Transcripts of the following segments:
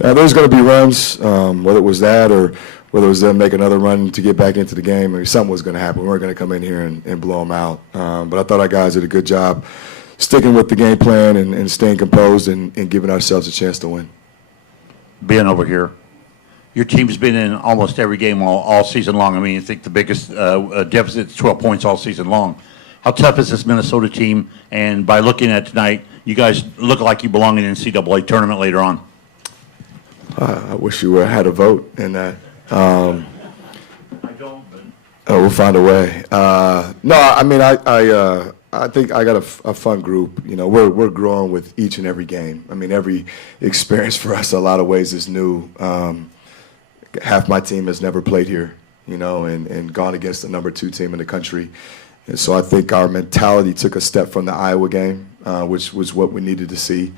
There's going to be runs, whether it was that or whether it was them make another run to get back into the game. I mean, something was going to happen. We weren't going to come in here and blow them out. But I thought our guys did a good job sticking with the game plan and staying composed and giving ourselves a chance to win. Being over here, your team's been in almost every game all season long. I mean, I think the biggest deficit is 12 points all season long. How tough is this Minnesota team? And by looking at tonight, you guys look like you belong in an NCAA tournament later on. I wish you had a vote in that. I don't, but we'll find a way. No, I mean, I think I got a fun group. You know, we're growing with each and every game. I mean, every experience for us, a lot of ways, is new. Half my team has never played here, you know, and gone against the #2 team in the country. And so I think our mentality took a step from the Iowa game, which was what we needed to see.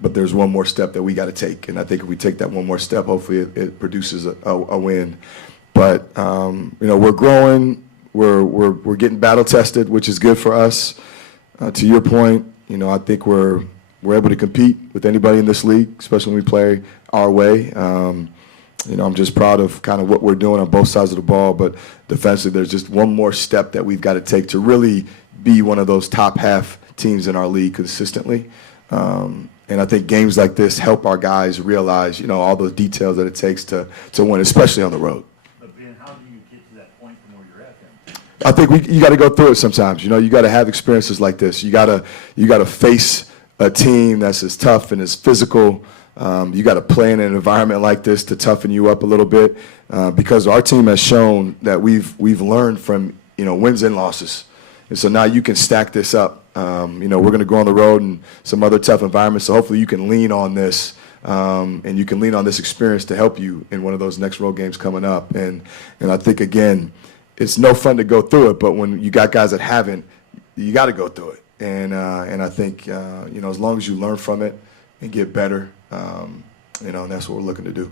But there's one more step that we got to take, and I think if we take that one more step, hopefully it produces a win. But you know, we're growing, we're getting battle tested, which is good for us. To your point, you know, I think we're able to compete with anybody in this league, especially when we play our way. You know, I'm just proud of kind of what we're doing on both sides of the ball, but defensively, there's just one more step that we've got to take to really be one of those top half teams in our league consistently. And I think games like this help our guys realize, you know, all those details that it takes to win, especially on the road. But Ben, how do you get to that point from where you're at then? I think you got to go through it sometimes. You know, you got to have experiences like this. You got to face a team that's as tough and as physical. You got to play in an environment like this to toughen you up a little bit, because our team has shown that we've learned from, you know, wins and losses. And so now you can stack this up. You know, we're going to go on the road and some other tough environments, so hopefully you can lean on this, and you can lean on this experience to help you in one of those next road games coming up. And I think, again, it's no fun to go through it, but when you got guys that haven't, you got to go through it. And I think, you know, as long as you learn from it and get better, you know, and that's what we're looking to do.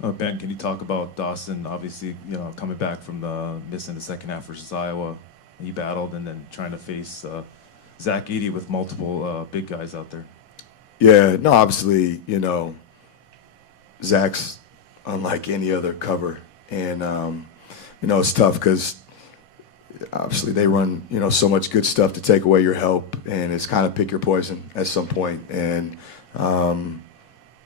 Ben, can you talk about Dawson, obviously, you know, coming back from the missing the second half versus Iowa? He battled, and then trying to face Zach Edey with multiple big guys out there. Yeah, no, obviously, you know, Zach's unlike any other cover. And, you know, it's tough because obviously they run, you know, so much good stuff to take away your help, and it's kind of pick your poison at some point. And,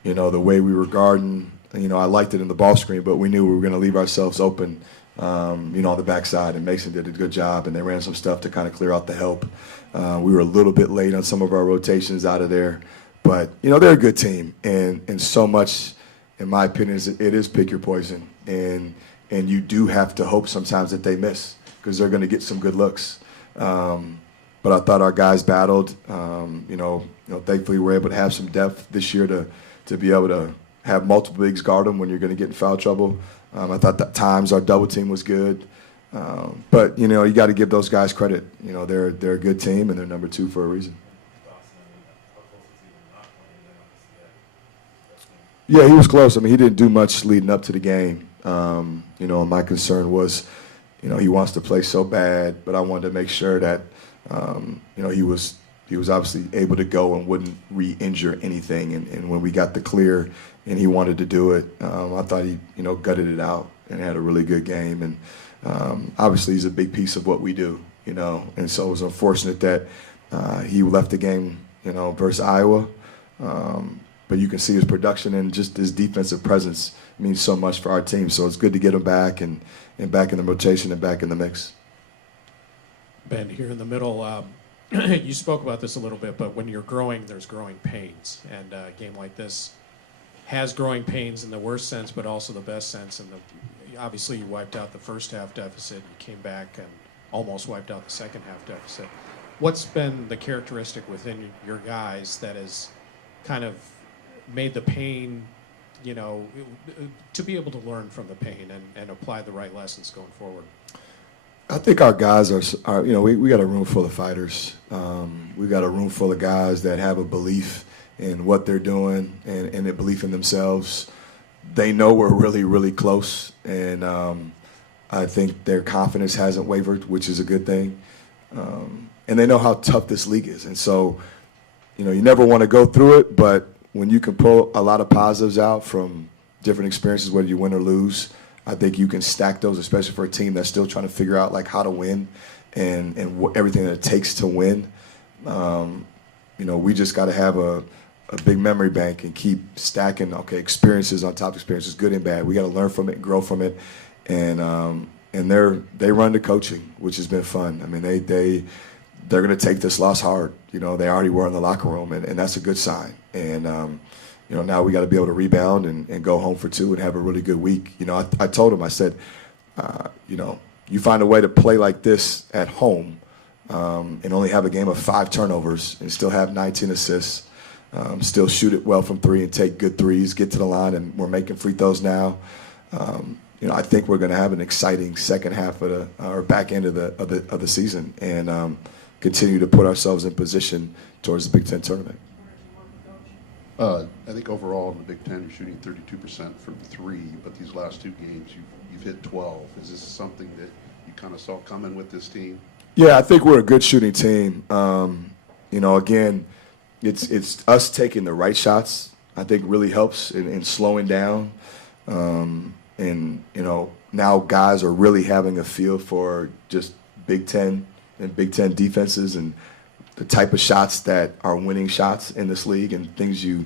you know, the way we were guarding, you know, I liked it in the ball screen, but we knew we were going to leave ourselves open, you know, on the backside, and Mason did a good job, and they ran some stuff to kind of clear out the help. We were a little bit late on some of our rotations out of there, but, you know, they're a good team, and so much, in my opinion, it is pick your poison, and you do have to hope sometimes that they miss, because they're going to get some good looks. But I thought our guys battled. You know, thankfully we were able to have some depth this year to be able to have multiple bigs guard them when you're going to get in foul trouble. I thought at times our double team was good. But, you know, you got to give those guys credit. You know, they're a good team, and they're #2 for a reason. Yeah, he was close. I mean, he didn't do much leading up to the game. You know, my concern was, you know, he wants to play so bad, but I wanted to make sure that, you know, he was obviously able to go and wouldn't re-injure anything. And when we got the clear and he wanted to do it, I thought he, you know, gutted it out and had a really good game. And obviously he's a big piece of what we do, you know. And so it was unfortunate that he left the game, you know, versus Iowa. But you can see his production and just his defensive presence means so much for our team. So it's good to get him back and back in the rotation and back in the mix. Ben, here in the middle, you spoke about this a little bit, but when you're growing, there's growing pains. And a game like this has growing pains in the worst sense, but also the best sense. And obviously you wiped out the first half deficit. You came back and almost wiped out the second half deficit. What's been the characteristic within your guys that has kind of made the pain, you know, to be able to learn from the pain and apply the right lessons going forward? I think our guys are you know, we got a room full of fighters. We got a room full of guys that have a belief in what they're doing and a belief in themselves. They know we're really, really close, and I think their confidence hasn't wavered, which is a good thing. And they know how tough this league is. And so, you know, you never want to go through it, but when you can pull a lot of positives out from different experiences, whether you win or lose, I think you can stack those, especially for a team that's still trying to figure out like how to win and everything that it takes to win. We just got to have a big memory bank and keep stacking, experiences on top of experiences, good and bad. We got to learn from it and grow from it. And they run the coaching, which has been fun. I mean, they're going to take this loss hard. They already were in the locker room, and that's a good sign. And now we got to be able to rebound and go home for 2 and have a really good week. I told him, I said, you find a way to play like this at home and only have a game of 5 turnovers and still have 19 assists, still shoot it well from 3 and take good threes, get to the line, and we're making free throws now. I think we're going to have an exciting second half or back end of the season and continue to put ourselves in position towards the Big Ten tournament. I think overall in the Big Ten, you're shooting 32% from 3, but these last 2 games you've hit 12. Is this something that you kind of saw coming with this team? Yeah, I think we're a good shooting team. Again, it's us taking the right shots. I think really helps in slowing down. Now guys are really having a feel for just Big Ten and Big Ten defenses and the type of shots that are winning shots in this league and things you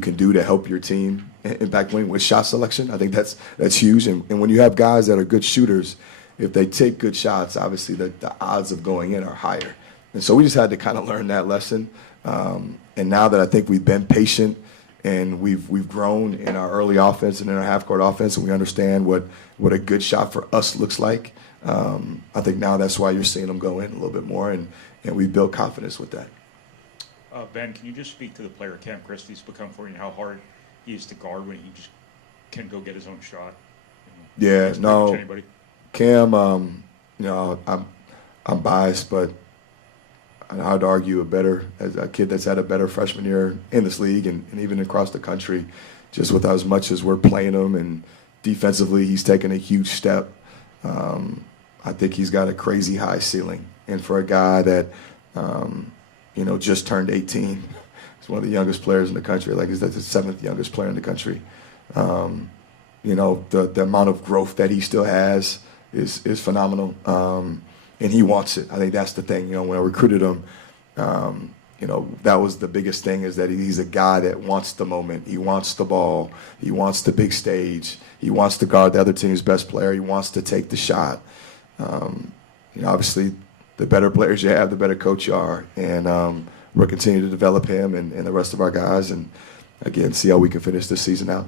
can do to help your team impact winning with shot selection. I think that's huge. And when you have guys that are good shooters, if they take good shots, obviously the odds of going in are higher. And so we just had to kind of learn that lesson. And now that I think we've been patient and we've grown in our early offense and in our half-court offense, and we understand what a good shot for us looks like, I think now that's why you're seeing them go in a little bit more, and we've built confidence with that. Ben, can you just speak to the player Cam Christie's become for you and how hard he is to guard when he just can go get his own shot? Yeah, no, anybody. Cam, I'm biased, but I'd hard to argue as a kid that's had a better freshman year in this league and even across the country, just with as much as we're playing him, and defensively he's taken a huge step. I think he's got a crazy high ceiling, and for a guy that just turned 18, he's one of the youngest players in the country. Like he's the 7th youngest player in the country. The amount of growth that he still has is phenomenal. And he wants it. I think that's the thing. When I recruited him, that was the biggest thing, is that he's a guy that wants the moment. He wants the ball. He wants the big stage. He wants to guard the other team's best player. He wants to take the shot. Obviously, the better players you have, the better coach you are. And we're continuing to develop him and the rest of our guys, and again, see how we can finish this season out.